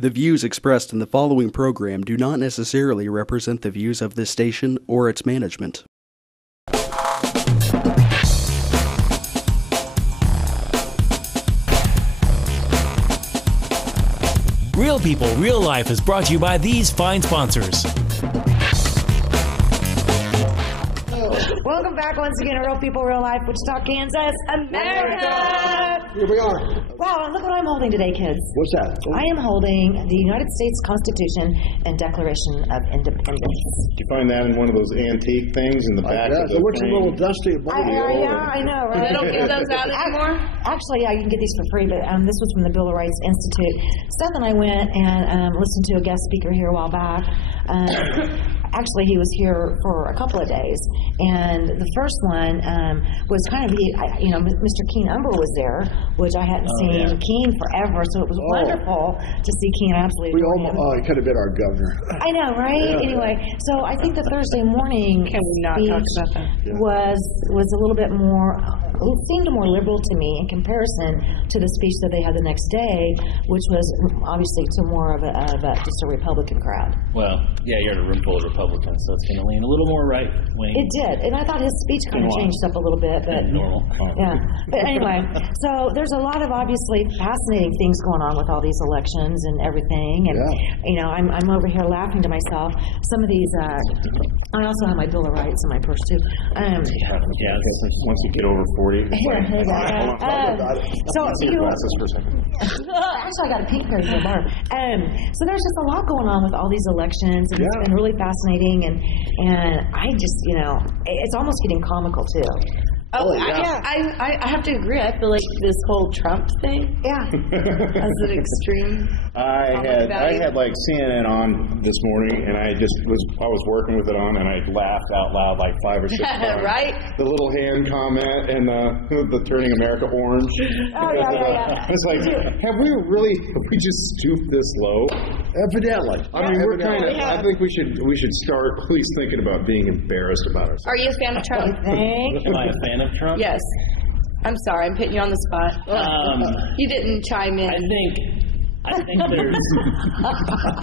The views expressed in the following program do not necessarily represent the views of this station or its management. Real People, Real Life is brought to you by these fine sponsors. Welcome back once again to Real People, Real Life, Wichita, Kansas, America! Here we are. Wow, and look what I'm holding today, kids. What's that? I am holding the United States Constitution and Declaration of Independence. Did you find that in one of those antique things in the back of the It looks a frame? little dusty and moldy. Yeah, I know, right? They don't give those out anymore? Actually, yeah, you can get these for free, but this was from the Bill of Rights Institute. Seth and I went and listened to a guest speaker here a while back. Actually, he was here for a couple of days, and the first one was kind of, Mr. Keen Umber was there, which I hadn't seen Keen forever, so it was wonderful to see Keen. Absolutely. He could have been our governor. I know, right? Yeah. Anyway, so I think the Thursday morning Can we not talk about that? was a little bit more, it seemed more liberal to me in comparison to the speech that they had the next day, which was obviously to more of just a Republican crowd. Well, yeah, you're in a room full of Republicans, so it's going to lean a little more right-wing. It did, and I thought his speech kind of changed up a little bit, but normal. Yeah, but anyway, so there's a lot of obviously fascinating things going on with all these elections and everything, and I'm over here laughing to myself. Some of these, I also have my Bill of Rights in my purse too. I guess once you get over 40. Here you go. Glasses for a second. Actually, I got a pink pair for the bar. So there's just a lot going on with all these elections, and it's been really fascinating, and I just, it's almost getting comical too. Oh, yeah. I have to agree. I feel like this whole Trump thing has an extreme. I had like CNN on this morning, and I was working with it on, and I laughed out loud like 5 or 6 times. Right? The little hand comment and the turning America orange. Oh yeah. It's like, have we just stooped this low? Evidently. I mean, we're kind of. I think we should start at least thinking about being embarrassed about ourselves. Are you a fan of Trump? Am I a fan of Trump? Yes. I'm sorry, I'm putting you on the spot. You didn't chime in. I think there's.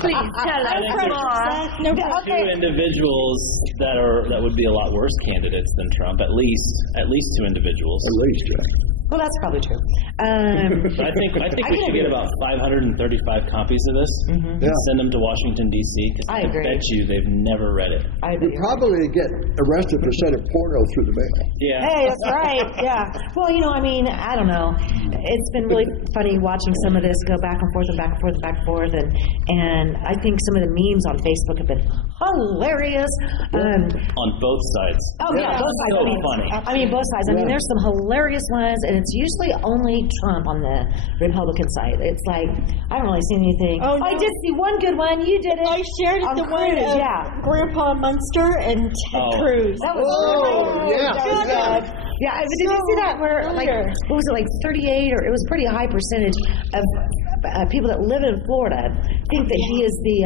Please tell us more. Two individuals that would be a lot worse candidates than Trump. At least two individuals. At least, yeah. Well, that's probably true. But I think we should get about 535 copies of this and send them to Washington, D.C. because I bet you they've never read it. You probably get arrested for sending porno through the mail. Yeah. Hey, that's right. Yeah. Well, I don't know. It's been really funny watching some of this go back and forth and back and forth and back and forth, and I think some of the memes on Facebook have been hilarious. On both sides. Oh yeah, both sides. So funny. I mean, both sides. I mean, there's some hilarious ones, and it's usually only Trump on the Republican side. It's like, I haven't really seen anything. Oh, no. I did see one good one. You did it. I shared it, the one of Grandpa Munster and Ted Cruz. That was good. Yeah, did you see that where, what was it, like 38, or it was a pretty high percentage of people that live in Florida think that he is the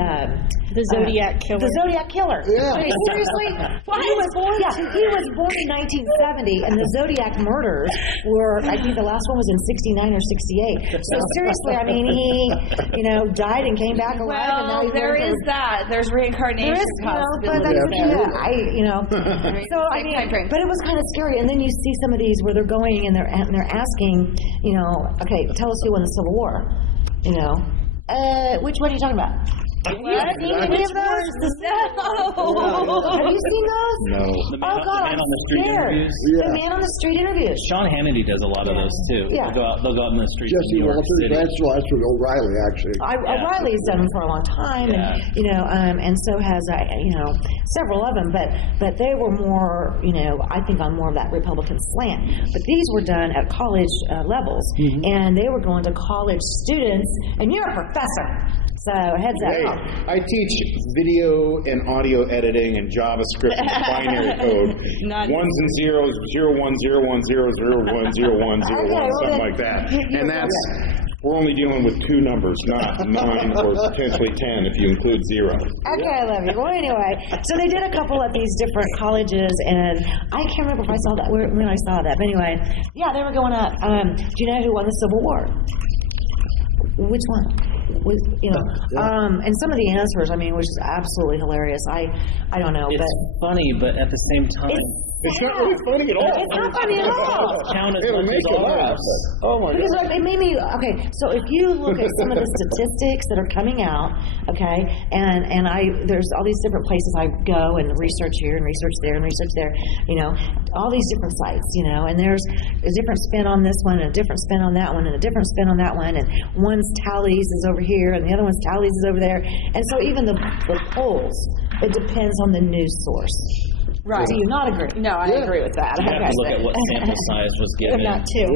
Zodiac Killer. The Zodiac Killer. Yeah. I mean, seriously? He was born in 1970, and the Zodiac murders were, I think the last one was in 69 or 68. So seriously, I mean, he, died and came back alive. Well, and now there is that. There's reincarnation. There is, but that's, So, I mean, but it was kind of scary. And then you see some of these where they're going and they're asking, okay, tell us who won the Civil War. Which one are you talking about? Have you seen any of those? No. Have you seen those? No. Oh, God, I'm scared. The Man on the Street interviews. Sean Hannity does a lot of those, too. Yeah. They'll go out in the streets Jesse in New York Walters, City. that's with O'Reilly, actually. O'Reilly's done them for a long time, and so has, several of them, but they were more, I think on more of that Republican slant. But these were done at college levels, and they were going to college students, and you're a professor. So heads up. Hey, I teach video and audio editing and JavaScript and binary code. Ones and zeros, 01010001010, something like that. And we're only dealing with two numbers, not 9 or potentially 10 if you include 0. Okay, I love you. Well, anyway, so they did a couple of these different colleges, and I can't remember if I saw that when I saw that. But anyway, they were going up. Do you know who won the Civil War? Which one? And some of the answers, I mean, which is absolutely hilarious. I don't know. It's funny, but at the same time, it's not really funny at all. It's not funny at all. It'll make you laugh. Oh my God. God. It made me, okay, so if you look at some of the statistics that are coming out, okay, and there's all these different places I go and research here and research there and research there, all these different sites, and there's a different spin on this one and a different spin on that one and a different spin on that one, and one's tallies is over here and the other one's tallies is over there. And so even the polls, it depends on the news source. Right. Do you not agree? No, I agree with that. You have to look at what sample size was given, not too.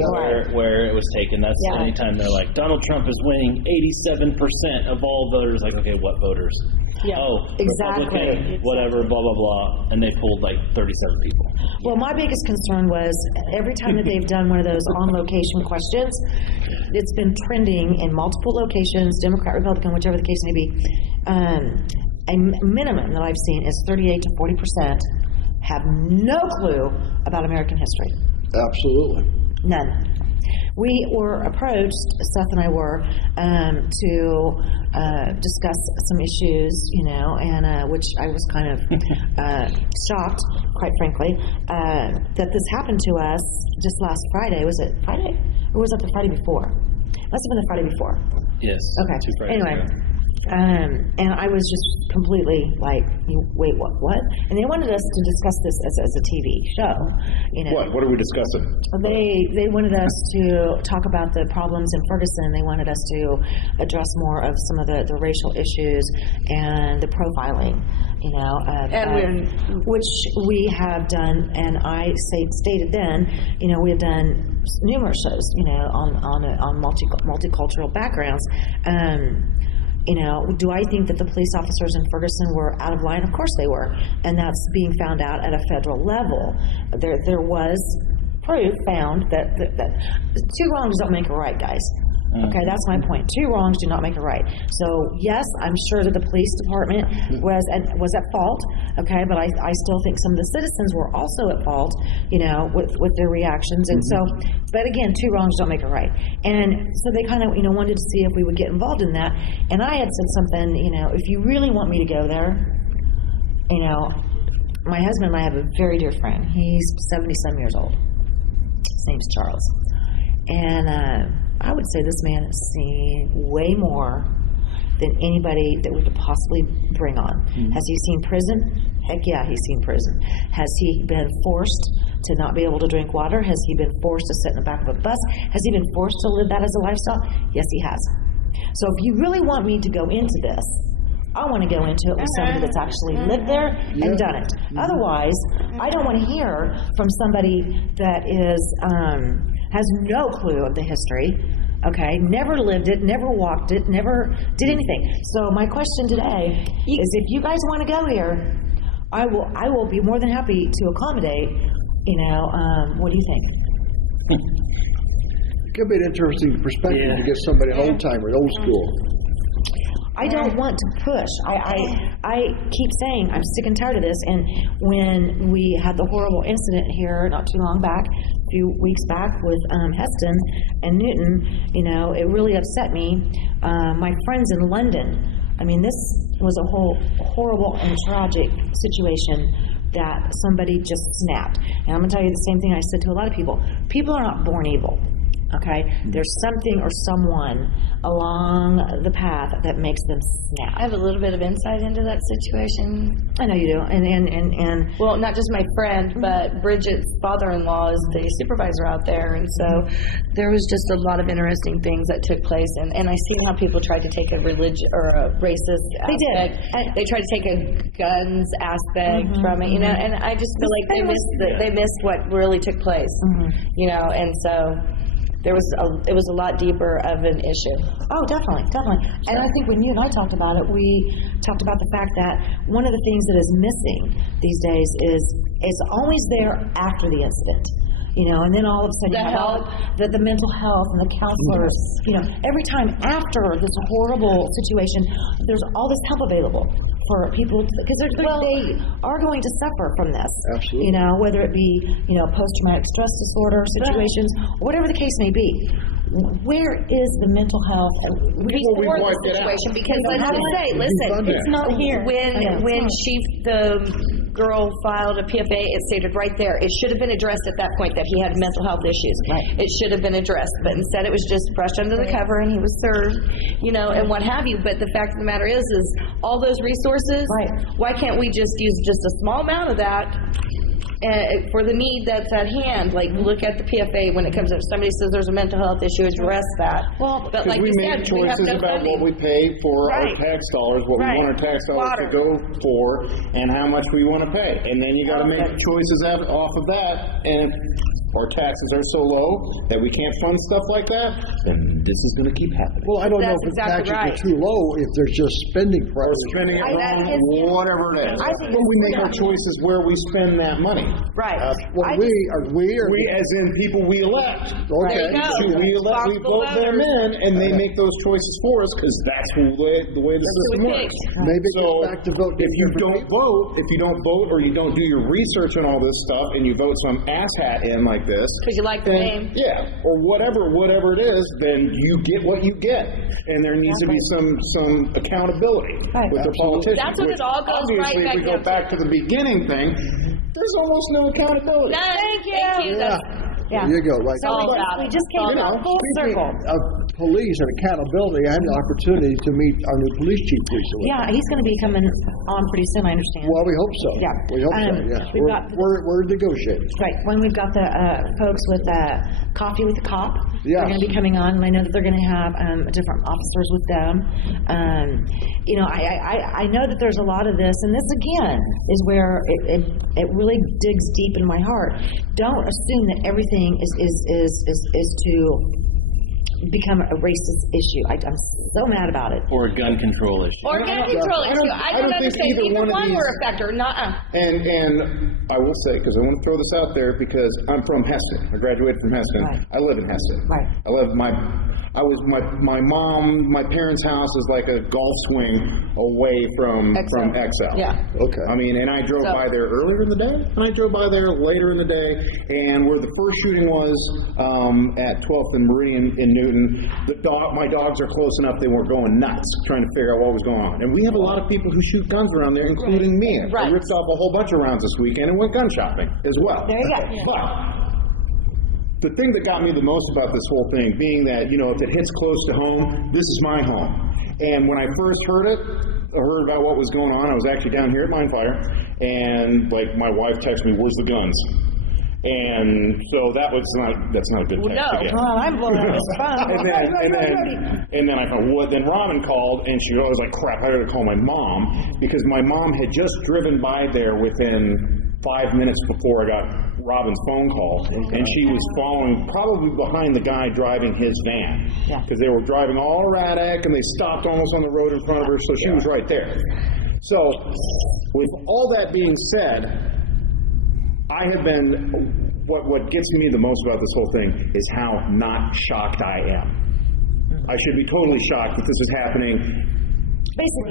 where it was taken. That's anytime they're like, Donald Trump is winning 87% of all voters. Like, okay, what voters? Yeah. Oh, exactly. Republican, whatever, blah, blah, blah. And they pulled like 37 people. Well, my biggest concern was every time that they've done one of those on-location questions, it's been trending in multiple locations, Democrat, Republican, whichever the case may be. A minimum that I've seen is 38 to 40% have no clue about American history. Absolutely. None. We were approached, Seth and I were, to discuss some issues, and which I was kind of shocked, quite frankly, that this happened to us just last Friday. Was it Friday? Or was it the Friday before? It must have been the Friday before. Yes. Okay. 2 Fridays Anyway. ago. And I was just completely like, wait, what? And they wanted us to discuss this as a TV show, What are we discussing? They wanted us to talk about the problems in Ferguson. They wanted us to address more of some of the racial issues and the profiling, which we have done. And I stated then, we have done numerous shows, on multicultural backgrounds. Do I think that the police officers in Ferguson were out of line? Of course they were. And that's being found out at a federal level. There was proof found that 2 wrongs don't make a right, guys. Okay, that's my point. 2 wrongs do not make a right. So, yes, I'm sure that the police department was at fault, okay, but I still think some of the citizens were also at fault, with their reactions. And so, but again, 2 wrongs don't make a right. And so they kind of, wanted to see if we would get involved in that. And I had said something, if you really want me to go there, my husband and I have a very dear friend. He's 70-some years old. His name's Charles. And I would say this man has seen way more than anybody that we could possibly bring on. Has he seen prison? Heck yeah, he's seen prison. Has he been forced to not be able to drink water? Has he been forced to sit in the back of a bus? Has he been forced to live that as a lifestyle? Yes, he has. So if you really want me to go into this, I want to go into it with somebody that's actually lived there and done it. Otherwise, I don't want to hear from somebody that is has no clue of the history, okay, never lived it, never walked it, never did anything. So my question today is, if you guys want to go here, I will be more than happy to accommodate. What do you think? It could be an interesting perspective to get somebody old timer, old school. I don't want to push. I keep saying I'm sick and tired of this. And when we had the horrible incident here not too long back, a few weeks back with Heston and Newton, it really upset me. My friends in London, this was a whole horrible and tragic situation that somebody just snapped. And I'm going to tell you the same thing I said to a lot of people. People are not born evil. Okay, there's something or someone along the path that makes them snap. I have a little bit of insight into that situation. I know you do, and well, not just my friend, but Bridget's father-in-law is the supervisor out there, and so there was just a lot of interesting things that took place, and I seen how people tried to take a religion or a racist aspect. They tried to take a guns aspect from it, and I just feel like they missed what really took place, and so. It was a lot deeper of an issue. Oh, definitely. And I think when you and I talked about it, we talked about the fact that one of the things that is missing these days is it's always there after the incident. And then all of a sudden you have all the mental health and the counselors. Every time after this horrible situation, there's all this help available for people because they are going to suffer from this. Absolutely. Whether it be post-traumatic stress disorder situations, whatever the case may be. where is the mental health? Before the situation, because like you say, listen, it's not here. When the girl filed a PFA, it stated right there, it should have been addressed at that point that he had mental health issues. Right. It should have been addressed, but instead it was just brushed under the cover and he was served, and what have you. But the fact of the matter is all those resources, why can't we just use just a small amount of that for the need that's at hand? Like, look at the PFA when it comes up. Somebody says there's a mental health issue, address that. Well, but like we you make said, choices we have to about what we pay for our tax dollars, what we want our tax dollars to go for, and how much we want to pay. And then you got to make choices off of that. And our taxes are so low that we can't fund stuff like that, then this is going to keep happening. Well, I don't know if the taxes are too low, if there's just spending pressure. Or spending it wrong, whatever it is. But we make our choices where we spend that money. Right. We as in people we elect. Okay. We vote them in, and they make those choices for us because that's the way the system works. Maybe it goes back to vote. If you don't vote, or you don't do your research on all this stuff, and you vote some asshat in like this, because you like the name, or whatever it is, then you get what you get, and there needs to be some accountability with the politicians. That's what it all goes right back. If we go back to the beginning thing, there's almost no accountability. Thank you. Yeah. There you go. Right. So we just came full circle. Of police and accountability, I had the opportunity to meet our new police chief recently. Yeah, he's going to be coming on pretty soon, I understand. Well, we hope so. Yeah. We hope so, yeah. We're negotiating. Right. When we've got the folks with Coffee with the Cop, they're going to be coming on, and I know that they're going to have different officers with them. I know that there's a lot of this, and this, again, is where it really digs deep in my heart. Don't assume that everything is to become a racist issue. I'm so mad about it. Or a gun control issue. Or a gun control issue. I don't understand. Either one were a factor. And I will say, because I want to throw this out there, because I'm from Heston. I graduated from Heston. Right. I live in Heston. Right. My parents' house is like a golf swing away from Excel. Yeah. Okay. I mean, and I drove by there earlier in the day, and I drove by there later in the day, and where the first shooting was at 12th and Meridian in Newton, my dogs are close enough, they were going nuts trying to figure out what was going on. And we have a lot of people who shoot guns around there, including me. I ripped off a whole bunch of rounds this weekend and went gun shopping as well. There you go. But the thing that got me the most about this whole thing being that, if it hits close to home, this is my home. And when I first heard about what was going on, I was actually down here at Mine Fire, and my wife texted me, "Where's the guns?" And so that's not a good thing. No, I'm blowing up his phone. and then I thought, what? Then Robin called, and I was like, crap, I got to call my mom, because my mom had just driven by there within 5 minutes before I got Robin's phone call, and she was following probably behind the guy driving his van, because they were driving all erratic, and they stopped almost on the road in front of her, so she was right there. So with all that being said, I have been, what gets me the most about this whole thing is how not shocked I am. I should be totally shocked that this is happening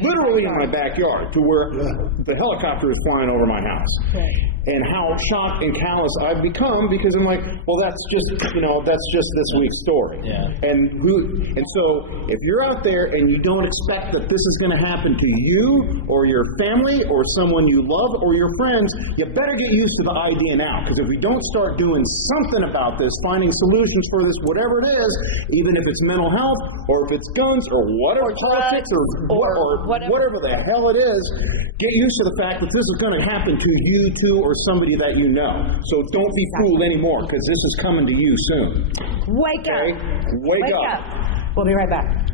literally in my backyard, to where the helicopter is flying over my house. And how shocked and callous I've become, because I'm like, well, that's just this week's story. Yeah. And so if you're out there and you don't expect that this is going to happen to you or your family or someone you love or your friends, you better get used to the idea now, because if we don't start doing something about this, finding solutions for this, whatever it is, even if it's mental health or if it's guns or whatever, politics or whatever the hell it is, get used to the fact that this is going to happen to you too, or somebody that you know. So don't be fooled anymore, because this is coming to you soon. Wake up. Wake up. We'll be right back.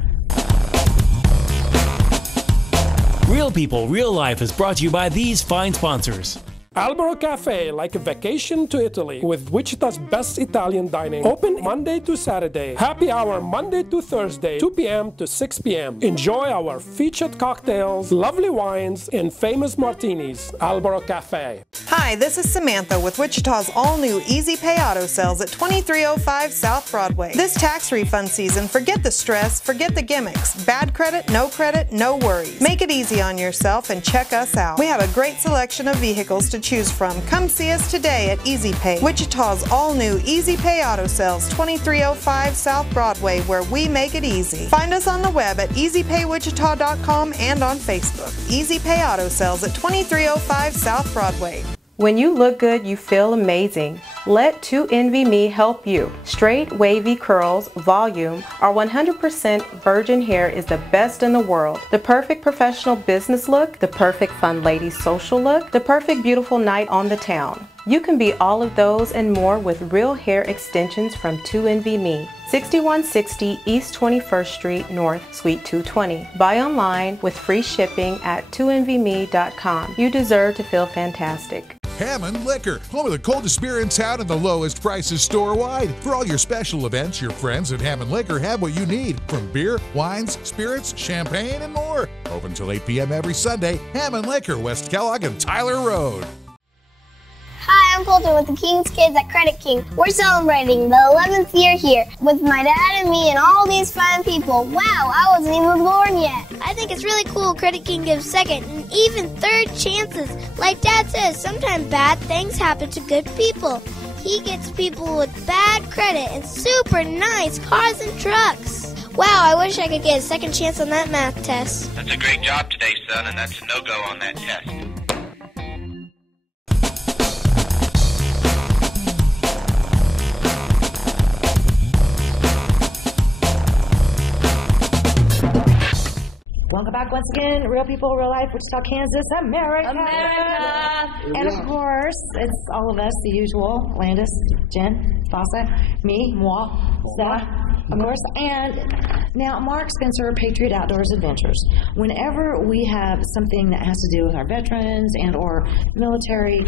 Real People, Real Life is brought to you by these fine sponsors. Albero Cafe, like a vacation to Italy, with Wichita's best Italian dining. Open Monday to Saturday. Happy hour Monday to Thursday, 2 p.m. to 6 p.m. Enjoy our featured cocktails, lovely wines, and famous martinis. Albero Cafe. Hi, this is Samantha with Wichita's all-new Easy Pay Auto Sales at 2305 South Broadway. This tax refund season, forget the stress, forget the gimmicks. Bad credit, no worries. Make it easy on yourself and check us out. We have a great selection of vehicles to choose from. Come see us today at Easy Pay, Wichita's all-new Easy Pay Auto Sales, 2305 South Broadway, where we make it easy. Find us on the web at easypaywichita.com and on Facebook. Easy Pay Auto Sales at 2305 South Broadway. When you look good, you feel amazing. Let 2NVMe help you. Straight, wavy curls, volume, our 100% virgin hair is the best in the world. The perfect professional business look, the perfect fun lady social look, the perfect beautiful night on the town. You can be all of those and more with real hair extensions from 2NVMe. 6160 East 21st Street North, Suite 220. Buy online with free shipping at 2NVMe.com. You deserve to feel fantastic. Hammond Liquor, home of the coldest beer in town and the lowest prices store-wide. For all your special events, your friends at Hammond Liquor have what you need, from beer, wines, spirits, champagne, and more. Open till 8 p.m. every Sunday. Hammond Liquor, West Kellogg and Tyler Road. Hi, I'm Colton with the King's Kids at Credit King. We're celebrating the 11th year here with my dad and me and all these fine people. Wow, I wasn't even born yet. I think it's really cool Credit King gives second and even third chances. Like Dad says, sometimes bad things happen to good people. He gets people with bad credit and super nice cars and trucks. Wow, I wish I could get a second chance on that math test. That's a great job today, son, and that's a no-go on that test. Welcome back once again, Real People, Real Life, Wichita, Kansas, America. And of course, it's all of us, the usual, Landis, Jen, Vasa, me, moi, Steph, of course, and now Mark Spencer, Patriot Outdoors Adventures. Whenever we have something that has to do with our veterans and or military,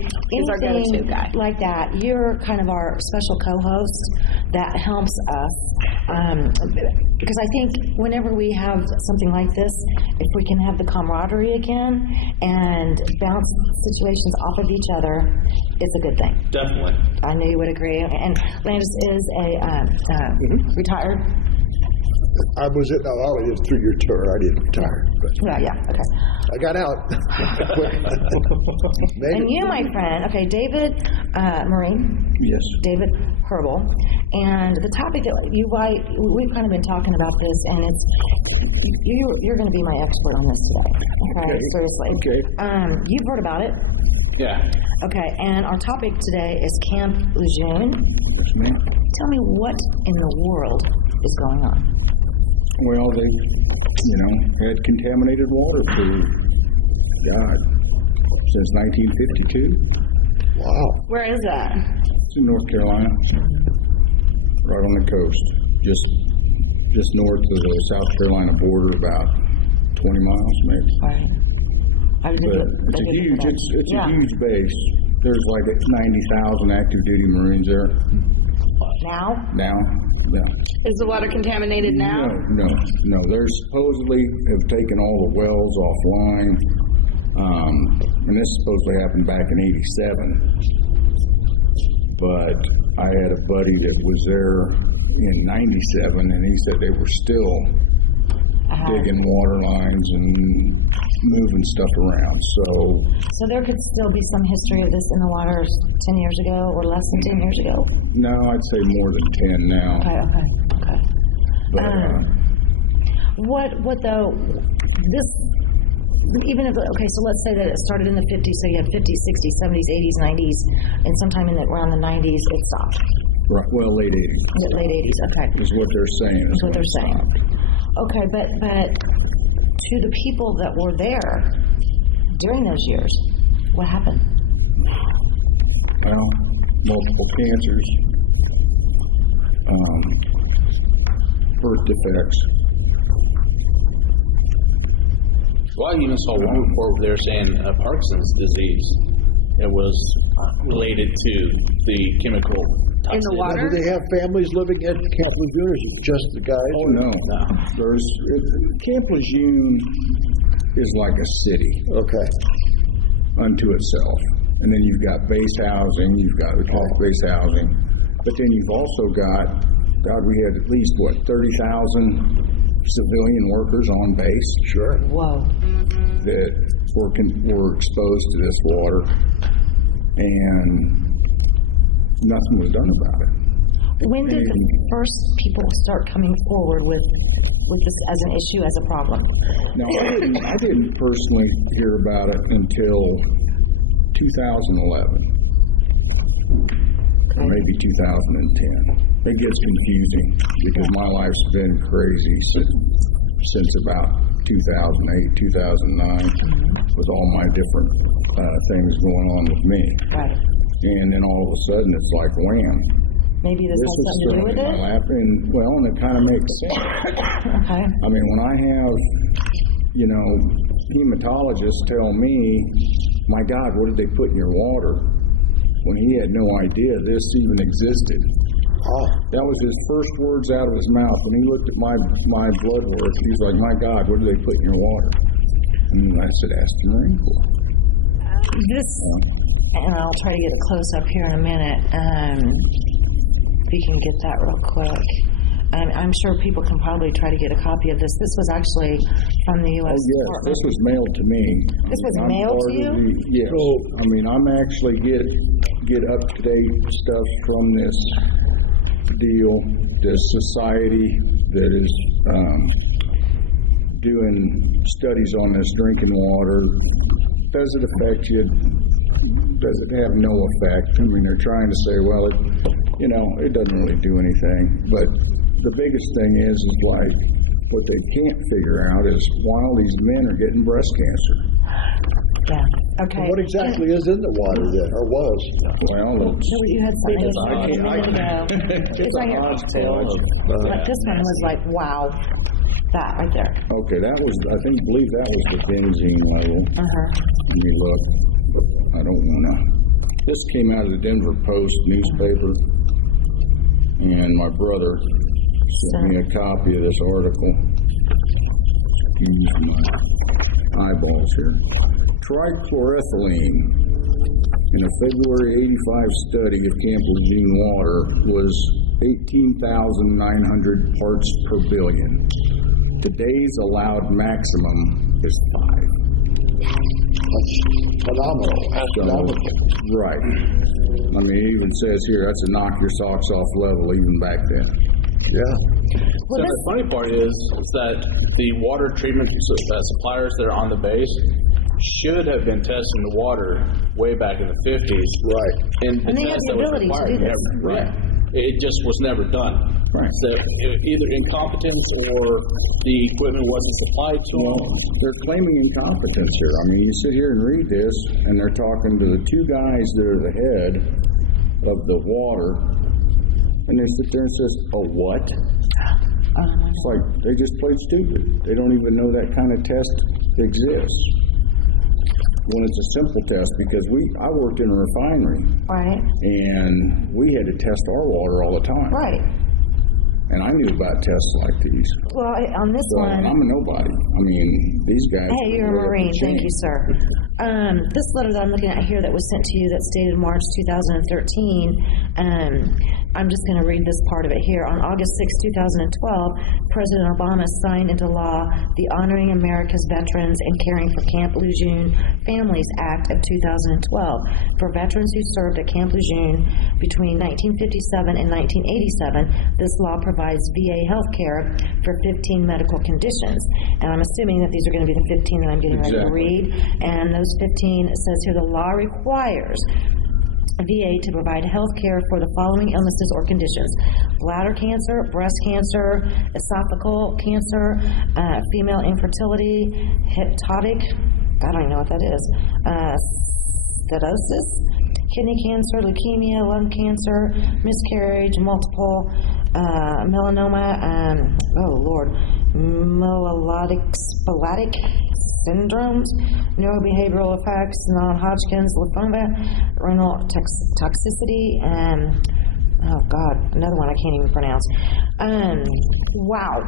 anything like that, you're kind of our special co-host that helps us. Because I think whenever we have something like this, if we can have the camaraderie again and bounce situations off of each other, it's a good thing. Definitely. I knew you would agree. And Landis is a retired. I was at a 3-year tour. I didn't retire. But yeah, okay. I got out. And you, my friend, okay, David Marine. Yes. David Herbal. And the topic that we've kind of been talking about this, and it's you're going to be my expert on this today. Okay. Seriously. Okay. You've heard about it. Yeah. Okay, and our topic today is Camp Lejune. That's me. Tell me what in the world is going on. Well, they, had contaminated water for, since 1952. Wow. Where is that? It's in North Carolina, right on the coast, just north of the South Carolina border, about 20 miles maybe. Right. It's a huge base. There's like 90,000 active duty Marines there. Now? Yeah. Is the water contaminated now? No. They supposedly have taken all the wells offline. And this supposedly happened back in 87. But I had a buddy that was there in 97, and he said they were still digging water lines and moving stuff around. So there could still be some history of this in the water 10 years ago or less than 10 years ago? No, I'd say more than 10 now. Okay. But, what though, this, even if, so let's say that it started in the 50s, so you had 50s, 60s, 70s, 80s, 90s, and sometime around the 90s it stopped. Right, well, late 80s. Late 80s, okay. Is what they're saying. Is what they're saying. Okay, but to the people that were there during those years, what happened? Well, multiple cancers, birth defects. Well, I even saw one report where they were saying Parkinson's disease. It was related to the chemical toxicity. In the water? Do they have families living at Camp Lejune, or is it just the guys? Oh, no. Camp Lejune is like a city. Okay. Unto itself. And then you've got base housing, you've got base housing. But then you've also got, God, we had at least, 30,000 civilian workers on base. Sure. Whoa. That were exposed to this water, and nothing was done about it. When did the first people start coming forward with this as an issue, as a problem? Now, I didn't personally hear about it until 2011, or maybe 2010. It gets confusing because my life's been crazy since about 2008, 2009, with all my different things going on with me. Right. And then all of a sudden, it's like wham. Maybe this has something to do with it? And it kind of makes sense. Okay. I mean, when I have, hematologists tell me, my God, what did they put in your water? When he had no idea this even existed. Oh. That was his first words out of his mouth. When he looked at my blood work, he was like, my God, what did they put in your water? And I said, ask the Marine Corps. And I'll try to get it close up here in a minute. If you can get that real quick. I'm sure people can probably try to get a copy of this. This was actually from the U.S. Oh, yes. This was mailed to me. This was mailed to you? Yes. So, I'm actually get up-to-date stuff from this deal, this society that is doing studies on this drinking water. Does it affect you? Does it have no effect? They're trying to say, well, it doesn't really do anything. But the biggest thing is like what they can't figure out is why all these men are getting breast cancer. Yeah. Okay. So what exactly is in the water then, or was? Well, you had something a minute ago. It's right here. But this one was like, wow. That right there. Okay, that was, I believe that was the benzene level. Let me look. I don't want to. This came out of the Denver Post newspaper, and my brother sent me a copy of this article. Use my eyeballs here. Trichloroethylene in a February 85 study of Camp Lejune water was 18,900 parts per billion. Today's allowed maximum is 5. That's phenomenal. Right. It even says here that's a knock your socks off level even back then. Yeah. So the funny part is that the water treatment suppliers that are on the base should have been testing the water way back in the 50s. Right. And they have the ability to do this. Right. It just was never done. Right. So either incompetence or the equipment wasn't supplied to them. They're claiming incompetence here. You sit here and read this, and they're talking to the two guys that are the head of the water, and they sit there and says, "Oh, what?" It's like they just played stupid. They don't even know that kind of test exists. When it's a simple test, because I worked in a refinery, right, and we had to test our water all the time, right. And I knew about tests like these. Well, on this one, I'm a nobody. These guys. Hey, you're a Marine. Thank you, sir. This letter that I'm looking at here that was sent to you that's dated March 2013, I'm just going to read this part of it here. On August 6, 2012, President Obama signed into law the Honoring America's Veterans and Caring for Camp Lejune Families Act of 2012. For veterans who served at Camp Lejune between 1957 and 1987, this law provides VA health care for 15 medical conditions. And I'm assuming that these are going to be the 15 that I'm getting ready to read. And those 15, it says here, the law requires VA to provide health care for the following illnesses or conditions: bladder cancer, breast cancer, esophageal cancer, female infertility, hepatic, I don't even know what that is, cirrhosis, kidney cancer, leukemia, lung cancer, miscarriage, multiple melanoma, myelodytic spastic syndromes, neurobehavioral effects, non-Hodgkin's lymphoma, renal toxicity, and another one I can't even pronounce. Wow.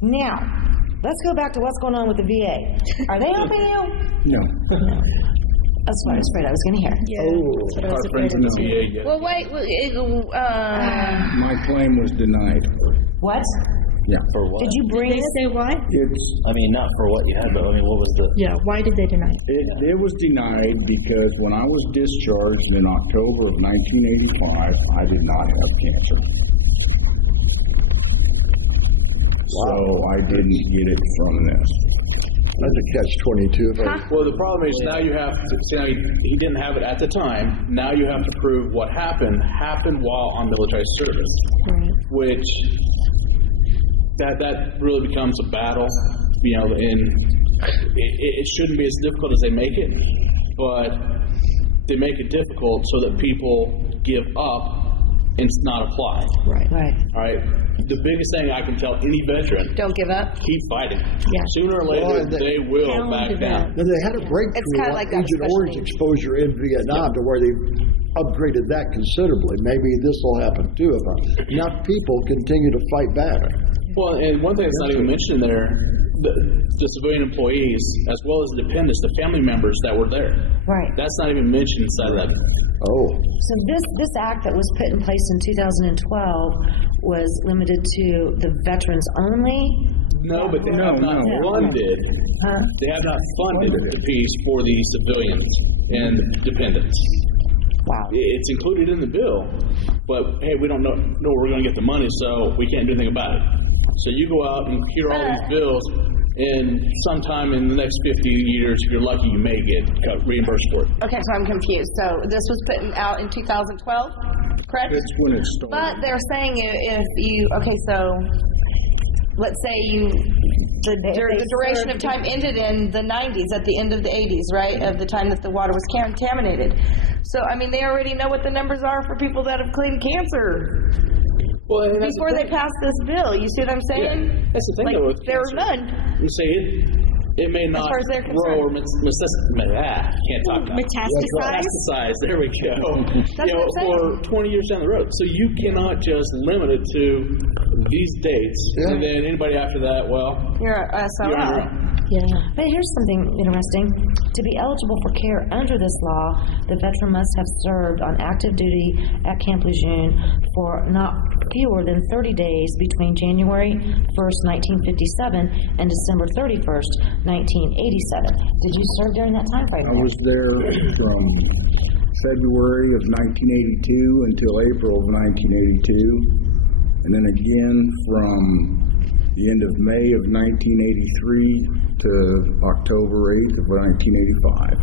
Now, let's go back to what's going on with the VA. Are they helping you? No. That's what I was afraid I was going to hear. Our friends in the VA get Well, wait. My claim was denied. What? Yeah. For what? Did you bring Did it? they say why? I mean, not for what you had, but I mean, what was the? Yeah, why did they deny it? It was denied because when I was discharged in October of 1985, I did not have cancer. So I didn't get it from this. That's a catch-22. Well, the problem is now you have to. Now he didn't have it at the time. Now you have to prove what happened while on military service, which that really becomes a battle. You know, and it shouldn't be as difficult as they make it, but they make it difficult so that people give up and not apply. Right. All right. The biggest thing I can tell any veteran: don't give up. Keep fighting. Yeah. Sooner or later, they will back down. Now, they had a breakthrough on Agent Orange exposure in Vietnam to where they upgraded that considerably. Maybe this will happen too if enough people continue to fight back. Well, and one thing that's not even mentioned there, the civilian employees, as well as the dependents, the family members that were there. Right. That's not even mentioned inside of that. Oh. So this act that was put in place in 2012 was limited to the veterans only? No, but they have not funded. They have not funded the piece for the civilians and dependents. Wow. It's included in the bill, but hey, we don't know where we're going to get the money, so we can't do anything about it. So you go out and hear all these bills, and sometime in the next 50 years, if you're lucky, you may get reimbursed for it. Okay, so I'm confused. So this was put out in 2012, correct? That's when it started. But they're saying if you, so let's say the duration of time ended in the 90s, at the end of the 80s, right? Of the time that the water was contaminated. So, I mean, they already know what the numbers are for people that have claimed cancer. Well, before they pass this bill, you see what I'm saying? Yeah. That's the thing, though, with there were none. You say it may not grow or can't talk about metastasize. There we go. That's what I'm for 20 years down the road. So you cannot just limit it to these dates, and then anybody after that, well, you're on your own. Yeah. But here's something interesting. To be eligible for care under this law, the veteran must have served on active duty at Camp Lejune for not fewer than 30 days between January 1st, 1957 and December 31st, 1987. Did you serve during that time frame? I was there from February of 1982 until April of 1982, and then again from the end of May of 1983 to October 8th of 1985.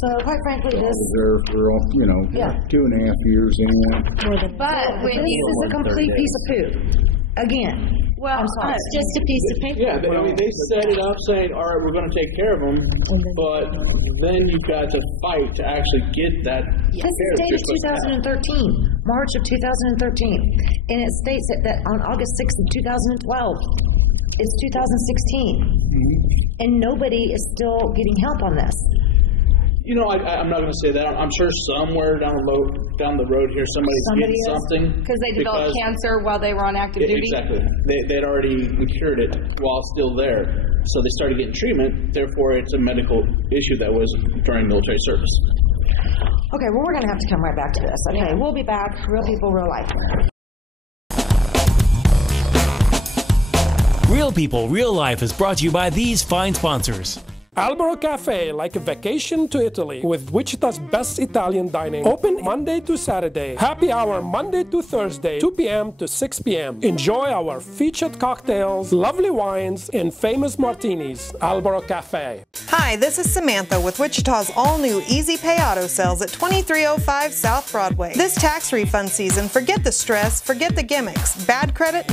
So, quite frankly, I was there for 2.5 years in. But when this is a complete piece of poop. Again. Well, I'm sorry. It's just a piece of paper. Yeah, they set it up saying, all right, we're going to take care of them, but then you've got to fight to actually get that. This is dated 2013, March of 2013, and it states that on August 6th of 2012. It's 2016, and nobody is still getting help on this. You know, I'm not going to say that. I'm sure somewhere down the road here, somebody's getting something. Because they developed cancer while they were on active duty? Exactly. They'd already cured it while still there. So they started getting treatment. Therefore, it's a medical issue that was during military service. Okay, well, we're going to have to come right back to this. Okay, we'll be back. Real people, real life. Real People, Real Life is brought to you by these fine sponsors. Albero Cafe, like a vacation to Italy, with Wichita's best Italian dining. Open Monday to Saturday. Happy hour Monday to Thursday, 2 p.m. to 6 p.m. Enjoy our featured cocktails, lovely wines, and famous martinis. Albero Cafe. Hi, this is Samantha with Wichita's all-new Easy Pay Auto Sales at 2305 South Broadway. This tax refund season, forget the stress, forget the gimmicks. Bad credit,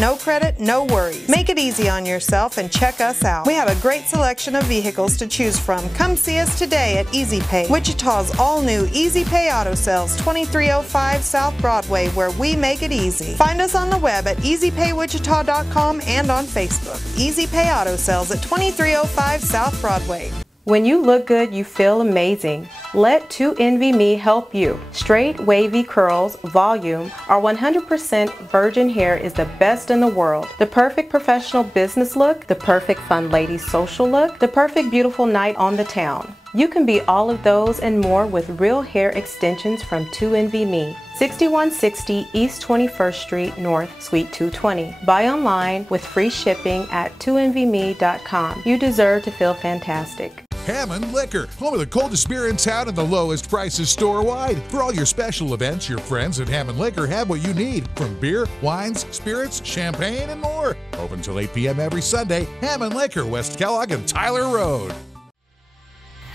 no worries. Make it easy on yourself and check us out. We have a great selection of vehicles to choose from. Come see us today at Easy Pay, Wichita's all-new Easy Pay Auto Sales, 2305 South Broadway, where we make it easy. Find us on the web at easypaywichita.com and on Facebook. Easy Pay Auto Sales at 2305 South Broadway. When you look good, you feel amazing. Let 2NVMe help you. Straight, wavy curls, volume, or 100% virgin hair is the best in the world. The perfect professional business look, the perfect fun lady social look, the perfect beautiful night on the town. You can be all of those and more with real hair extensions from 2NVMe. 6160 East 21st Street North, Suite 220. Buy online with free shipping at 2NVMe.com. You deserve to feel fantastic. Hammond Liquor, home of the coldest beer in town and the lowest prices store-wide. For all your special events, your friends at Hammond Liquor have what you need, from beer, wines, spirits, champagne, and more. Open till 8 p.m. every Sunday. Hammond Liquor, West Kellogg and Tyler Road.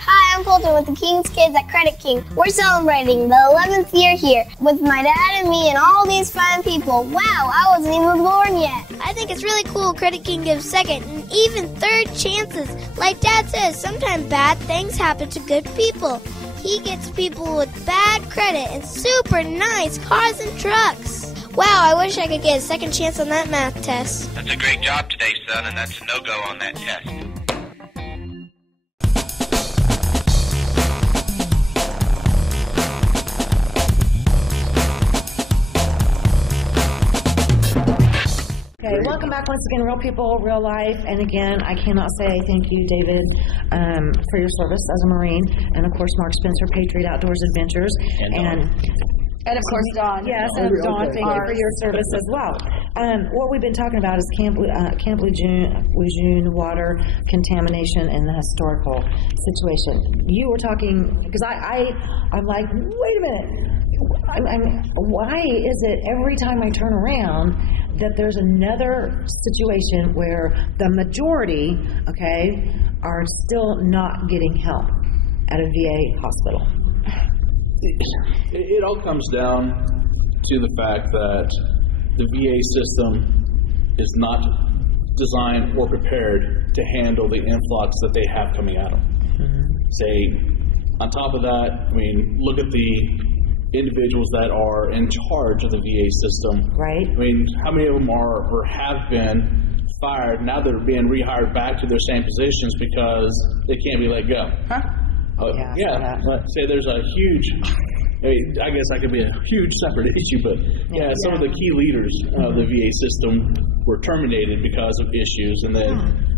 Hi, I'm Colton with the King's Kids at Credit King. We're celebrating the 11th year here with my dad and me and all these fine people. Wow, I wasn't even born yet. I think it's really cool Credit King gives second and even third chances. Like Dad says, sometimes bad things happen to good people. He gets people with bad credit and super nice cars and trucks. Wow, I wish I could get a second chance on that math test. That's a great job today, son, and that's a no-go on that test. Okay, welcome back once again, Real People, Real Life. And again, I cannot say thank you, David, for your service as a Marine. And of course, Mark Spencer, Patriot Outdoors Adventures. And of course, Dawn. Yes, and Dawn, thank you for your service as well. What we've been talking about is Camp Lejune, water contamination, and the historical situation. You were talking, because I'm like, wait a minute. Why is it every time I turn around that there's another situation where the majority, are still not getting help at a VA hospital? It all comes down to the fact that the VA system is not designed or prepared to handle the influx that they have coming at them. On top of that, look at the individuals that are in charge of the VA system. Right. How many of them are or have been fired? Now they're being rehired back to their same positions because they can't be let go. Say there's a huge, I guess that could be a huge separate issue, but some of the key leaders of the VA system were terminated because of issues, and then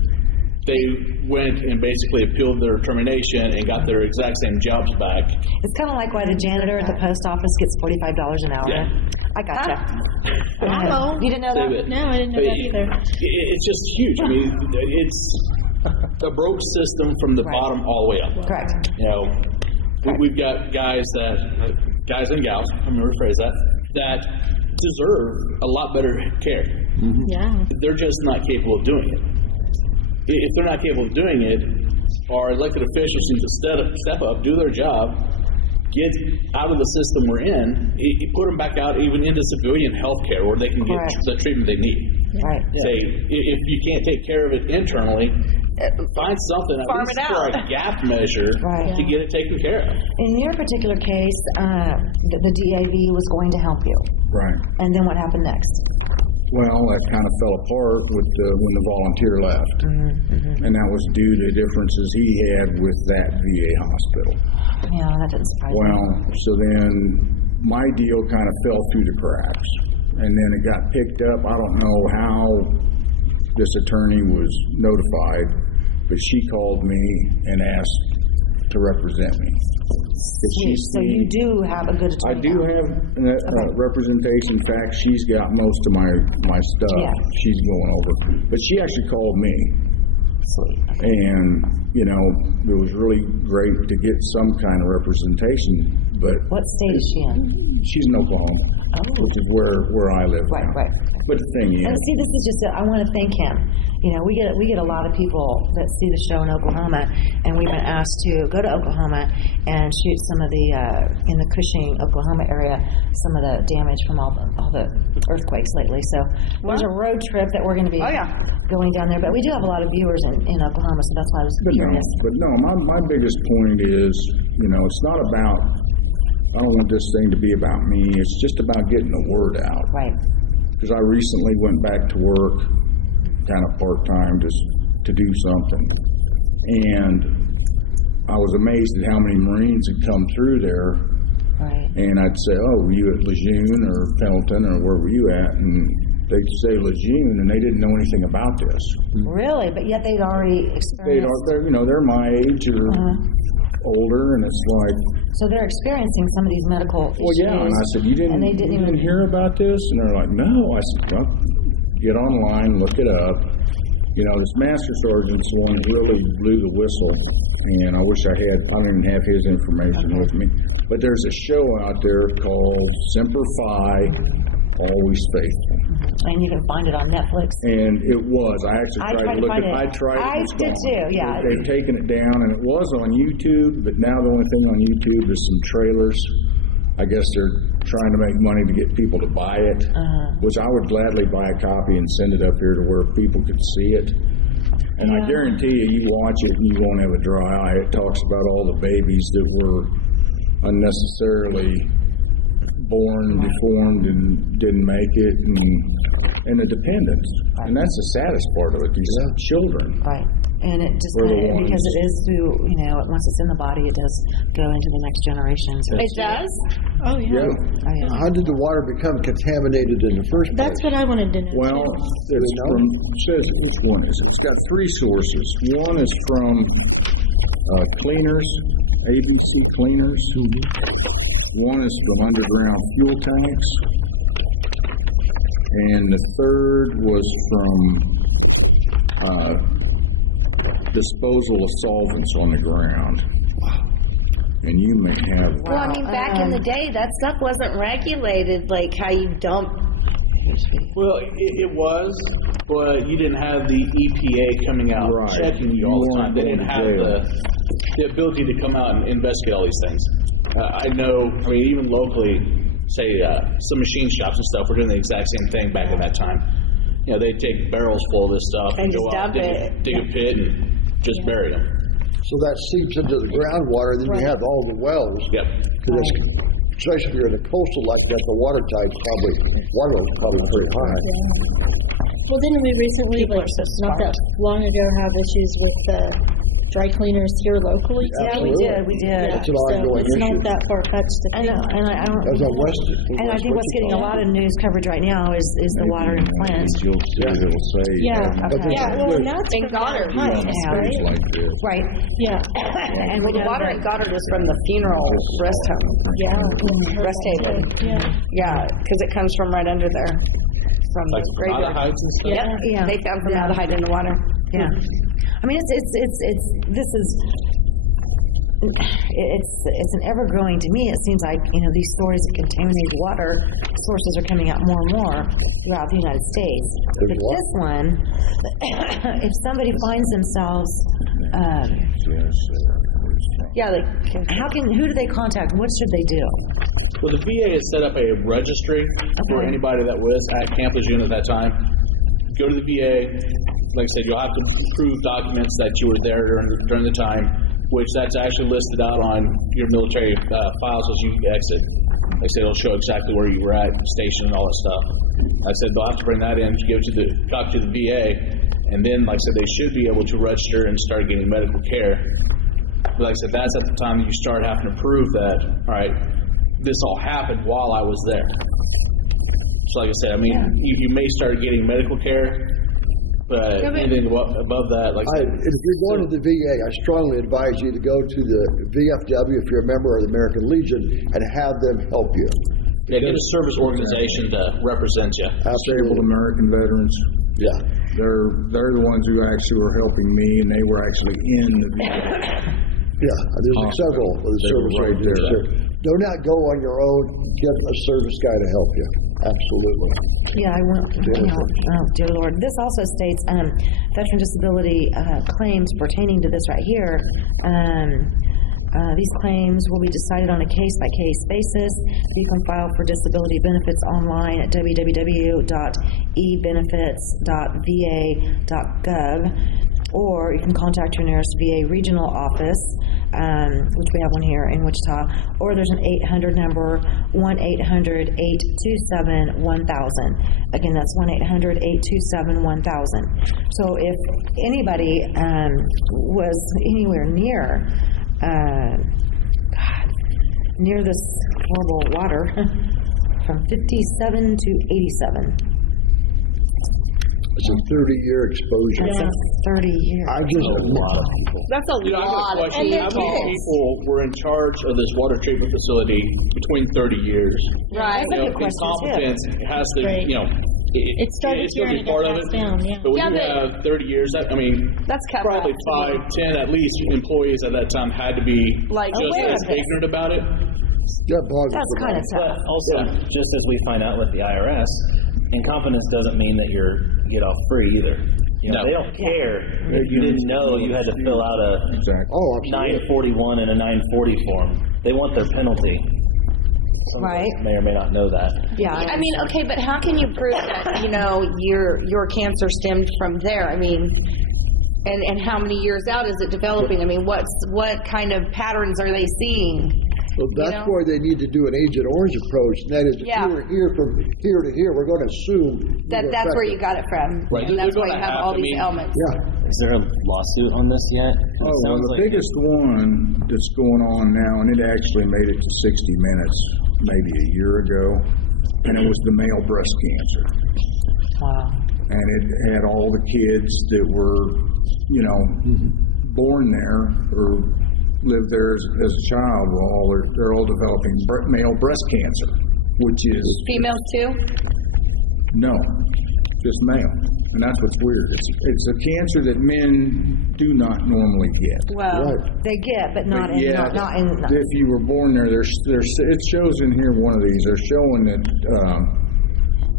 they went and basically appealed their termination and got their exact same jobs back. It's kind of like why the janitor at the post office gets $45 an hour. Yeah. I gotcha. You didn't know that? No, I didn't know that either. It's just huge. It's a broke system from the bottom all the way up. Correct. We've got guys and gals, I'm going to rephrase that deserve a lot better care. Yeah. They're just not capable of doing it. If they're not capable of doing it, our elected officials need to step up, do their job, get out of the system we're in, put them back out even into civilian health care where they can get the treatment they need. Right. Say, if you can't take care of it internally, find something at least for a gap measure to get it taken care of. In your particular case, the DAV was going to help you. Right. And then what happened next? Well, that kind of fell apart with when the volunteer left. And that was due to differences he had with that VA hospital. Yeah, that didn't surprise me. Well, so then my deal kind of fell through the cracks. And then it got picked up. I don't know how this attorney was notified, but she called me and asked to represent me. So you do have a good attorney. I do have representation. In fact, she's got most of my stuff. Yeah. She's going over. But she actually called me. Sweet. And, it was really great to get some kind of representation. But what state is she in? She's in Oklahoma, which is where I live. Right. But the thing is, and see, this is just I want to thank him. We get a lot of people that see the show in Oklahoma, and we've been asked to go to Oklahoma and shoot some of the in the Cushing, Oklahoma area, some of the damage from all the earthquakes lately. So there's a road trip that we're going to be going down there. But we do have a lot of viewers in Oklahoma, so that's why I was curious. My biggest point is, it's not about. I don't want this thing to be about me. It's just about getting the word out. Right. Because I recently went back to work, kind of part-time, just to do something. And I was amazed at how many Marines had come through there. Right. And I'd say, "Oh, were you at Lejune or Pendleton or where were you at?" And they'd say Lejune, and they didn't know anything about this. Really? But yet they'd already experienced. They're my age or older, and it's like. So they're experiencing some of these medical issues. Well, yeah, and I said, "You didn't even hear about this?" And they're like, "No." I said, "Well, get online, look it up." This Master Sergeant's the one who really blew the whistle, and I wish I don't even have his information with me. But there's a show out there called Semper Fi, Always Faithful. And you can find it on Netflix. And it was. I actually tried to look at it. I tried it. I did too, yeah. They've taken it down, and it was on YouTube, but now the only thing on YouTube is some trailers. I guess they're trying to make money to get people to buy it, which I would gladly buy a copy and send it up here to where people could see it. And I guarantee you watch it and you won't have a dry eye. It talks about all the babies that were unnecessarily born deformed and didn't make it, and the dependents. And that's the saddest part of it, these children. Right. And it just because it is through, once it's in the body, it does go into the next generation. So it does? Oh, yeah. How did the water become contaminated in the first place? That's what I wanted to know. Well, it says which one is it? It's got three sources. One is from cleaners, ABC cleaners. One is from underground fuel tanks. And the third was from disposal of solvents on the ground. And you may have... Well, I mean, back in the day, that stuff wasn't regulated, like how you dump... Well, it was, but you didn't have the EPA coming out checking you all the time. They didn't have the ability to come out and investigate all these things. Even locally, say, some machine shops and stuff were doing the exact same thing back at that time. They'd take barrels full of this stuff and go out, dig a pit, and just bury them. So that seeps into the groundwater, then you have all the wells. Yep. Because especially if you're in a coastal like that, the water level is probably pretty high. Well, didn't we recently, not that long ago, have issues with dry cleaners here locally? Yeah, we did. It's an ongoing issue. It's not that far-fetched to think. I don't. That's on West. And I think what's getting a lot of news coverage right now is the water in Flint. You'll see it'll say... Well, and that's in Goddard. Like this. Right. Yeah. And the water in Goddard is from the funeral rest home. Yeah. Rest haven. Yeah. Because it comes from right under there. From the graveyard. Formaldehyde and stuff? Yeah. They found formaldehyde in the water. Yeah. I mean, it's an ever-growing, to me, it seems like, these stories of contaminated water sources are coming out more and more throughout the United States. But this one, if somebody finds themselves, who do they contact? What should they do? Well, the VA has set up a registry for anybody that was at Camp Lejune at that time. Go to the VA. Like I said, you'll have to prove documents that you were there during the time, which that's actually listed out on your military files as you exit. Like I said, it'll show exactly where you were at, station, and all that stuff. Like I said, they'll have to bring that in, give it to the copy to the VA, and then, like I said, they should be able to register and start getting medical care. But like I said, that's at the time that you start having to prove that, all right, this all happened while I was there. So like I said, you may start getting medical care, but anything above that, if you're going to the VA, I strongly advise you to go to the VFW if you're a member of the American Legion and have them help you. Yeah, get a service organization to represent you. Disabled American veterans. Yeah. They're the ones who actually were helping me, and they were actually in the VA. Yeah, there's several of the service organizations. Do not go on your own. Get a service guy to help you. Absolutely. Yeah, I won't. Oh, dear Lord. This also states veteran disability claims pertaining to this right here. These claims will be decided on a case-by-case basis. You can file for disability benefits online at www.ebenefits.va.gov, or you can contact your nearest VA regional office, which we have one here in Wichita, or there's an 800 number, 1-800-827-1000. Again, that's 1-800-827-1000. So if anybody was anywhere near near this horrible water, from 57 to 87. It's a 30-year exposure. That's a 30-year. I just That's a I got lot a of question. How many people were in charge of this water treatment facility between 30 years? Right. You know, incompetence has to, Right. you know, It started it's here going and to be it part got of it. passed down, yeah. But when Yeah, you but- have 30 years, That's kept probably up to 5, 10 at least employees at that time had to be Like, just aware as of it. ignorant about it. That's kind of tough. But also, just as we find out with the IRS, incompetence doesn't mean that you're get off free either. You know, No. they don't care if you didn't know you had to fill out a 941 and a 940 form. They want their penalty. Some of us may or may not know that. Yeah, I mean, okay, but how can you prove that, you know, your cancer stemmed from there? I mean, and how many years out is it developing? I mean, what kind of patterns are they seeing? Well, that's why they need to do an Agent Orange approach, and that is if you were here from here to here, we're going to assume That's where you got it from. Right. And that's why you have all these elements. Yeah. Is there a lawsuit on this yet? Oh, well, the biggest one that's going on now, and it actually made it to 60 Minutes maybe a year ago, and it was the male breast cancer. Wow. And it had all the kids that were, you know, born there or lived there as a child. Well, they're all developing male breast cancer, which is Females too? no, just male. And that's what's weird. It's a cancer that men do not normally get. Well, they get, but not in. Yeah, Not in. if you were born there, it shows in here one of these. They're showing that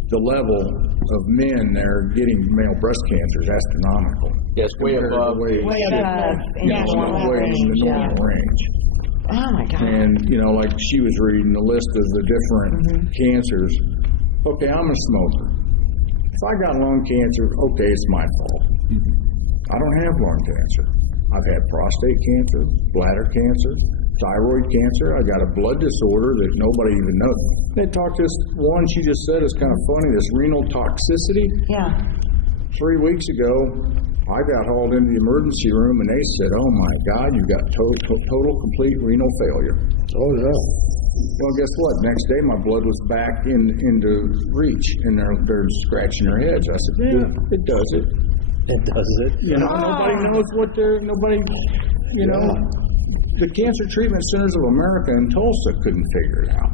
the level of men there getting male breast cancer is astronomical. Yes, way above. Way above in Yeah, the normal way in the range. normal range. Oh my God. And, you know, like she was reading the list of the different cancers. Okay, I'm a smoker. If I got lung cancer, okay, it's my fault. I don't have lung cancer. I've had prostate cancer, bladder cancer, thyroid cancer. I got a blood disorder that nobody even knows. They talked to this one, she just said, it's kind of funny, this renal toxicity. Yeah. 3 weeks ago, I got hauled into the emergency room and they said, oh my God, you've got total complete renal failure. Oh, yeah. Well, guess what? Next day, my blood was back into reach, and they're scratching their heads. I said, yeah, it does it. It does it. You know, nobody knows you know, the Cancer Treatment Centers of America in Tulsa couldn't figure it out.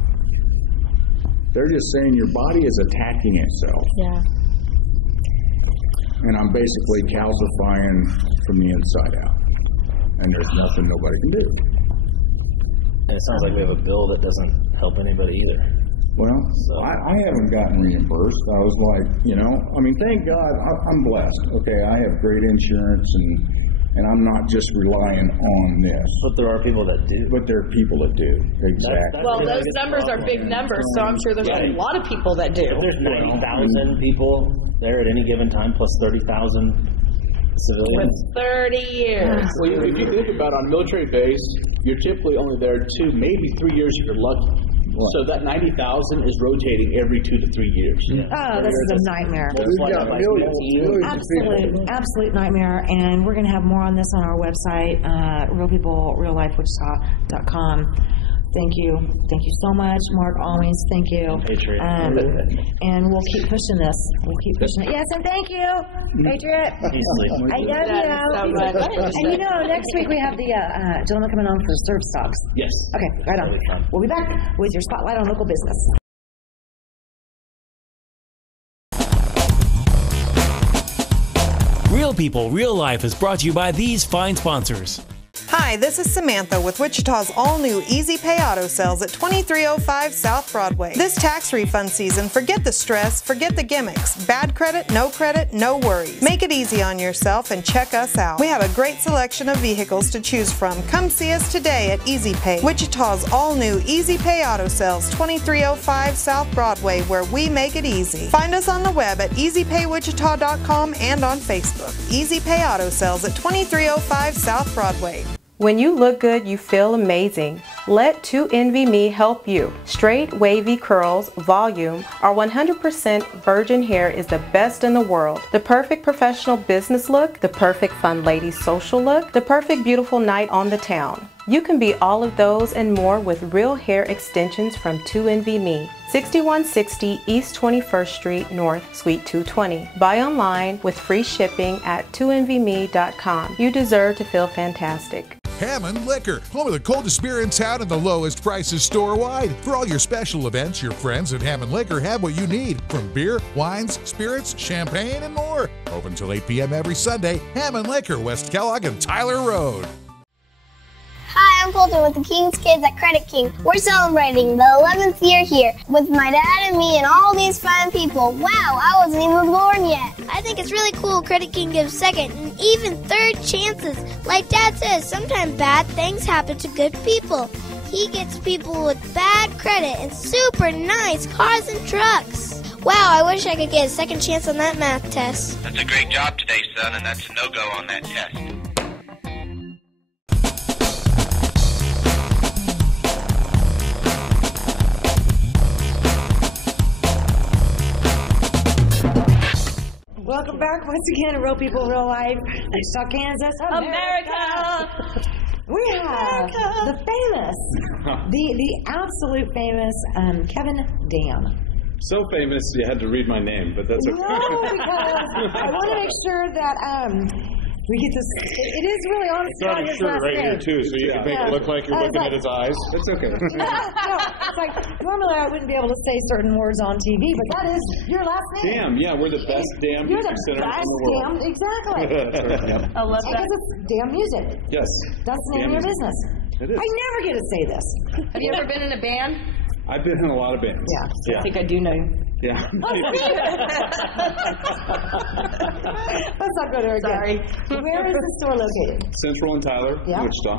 They're just saying your body is attacking itself. Yeah. And I'm basically calcifying from the inside out. And there's nothing nobody can do. And it sounds like we have a bill that doesn't help anybody either. Well, I haven't gotten reimbursed. I was like, you know, I mean, thank God I'm blessed. Okay, I have great insurance and I'm not just relying on this. But there are people that do. But there are people that do. Exactly. Well, those numbers are big numbers, so I'm sure there's a lot of people that do. If there's 90,000 people there at any given time, plus 30,000 civilians. 30 years. Well, if you think about it, on a military base, you're typically only there 2, maybe 3 years if you're lucky. So that 90,000 is rotating every 2 to 3 years. Oh, this is a nightmare. Absolute nightmare. And we're going to have more on this on our website, realpeoplereallifewichita.com. Thank you so much, Mark. Always, thank you. Patriot. And we'll keep pushing this. Yes, and thank you, Patriot. I love you. And you know, next week we have the gentleman coming on for Serve Stocks. Yes. Okay, right on. We'll be back with your spotlight on local business. Real People, Real Life is brought to you by these fine sponsors. Hi, this is Samantha with Wichita's all-new Easy Pay Auto Sales at 2305 South Broadway. This tax refund season, forget the stress, forget the gimmicks. Bad credit, no worries. Make it easy on yourself and check us out. We have a great selection of vehicles to choose from. Come see us today at Easy Pay, Wichita's all-new Easy Pay Auto Sales, 2305 South Broadway, where we make it easy. Find us on the web at easypaywichita.com and on Facebook. Easy Pay Auto Sales at 2305 South Broadway. When you look good, you feel amazing. Let 2NVMe help you. Straight, wavy curls, volume, or 100% virgin hair is the best in the world. The perfect professional business look, the perfect fun lady social look, the perfect beautiful night on the town. You can be all of those and more with real hair extensions from 2NVMe. 6160 East 21st Street North, Suite 220. Buy online with free shipping at 2NVMe.com. You deserve to feel fantastic. Hammond Liquor, home of the coldest beer in town and the lowest prices store-wide. For all your special events, your friends at Hammond Liquor have what you need, from beer, wines, spirits, champagne, and more. Open till 8 p.m. every Sunday. Hammond Liquor, West Kellogg and Tyler Road. Hi, I'm Colton with the King's Kids at Credit King. We're celebrating the 11th year here with my dad and me and all these fine people. Wow, I wasn't even born yet. I think it's really cool Credit King gives second and even third chances. Like Dad says, sometimes bad things happen to good people. He gets people with bad credit and super nice cars and trucks. Wow, I wish I could get a second chance on that math test. That's a great job today, son, and that's a no-go on that test. Welcome back once again to Real People, Real Life. Wichita, Kansas, America. We have the famous, the absolute famous Kevin Dam. So famous, you had to read my name, but that's okay. No, because I want to make sure that we get this. It is really on It's on his shirt right here, too, so you can make it look like you're looking at his eyes. It's okay. No, it's like, normally I wouldn't be able to say certain words on TV, but that is your last name. Damn, yeah, we're the best damn You're music the center in best the world. damn, exactly. Yep. I love that. Because it's damn music. Yes. That's the name of your business. It is. I never get to say this. Have you ever been in a band? I've been in a lot of bands. Yeah. I think I do know. Yeah. Let's not go there again. Sorry. Where is the store located? Central and Tyler, Wichita.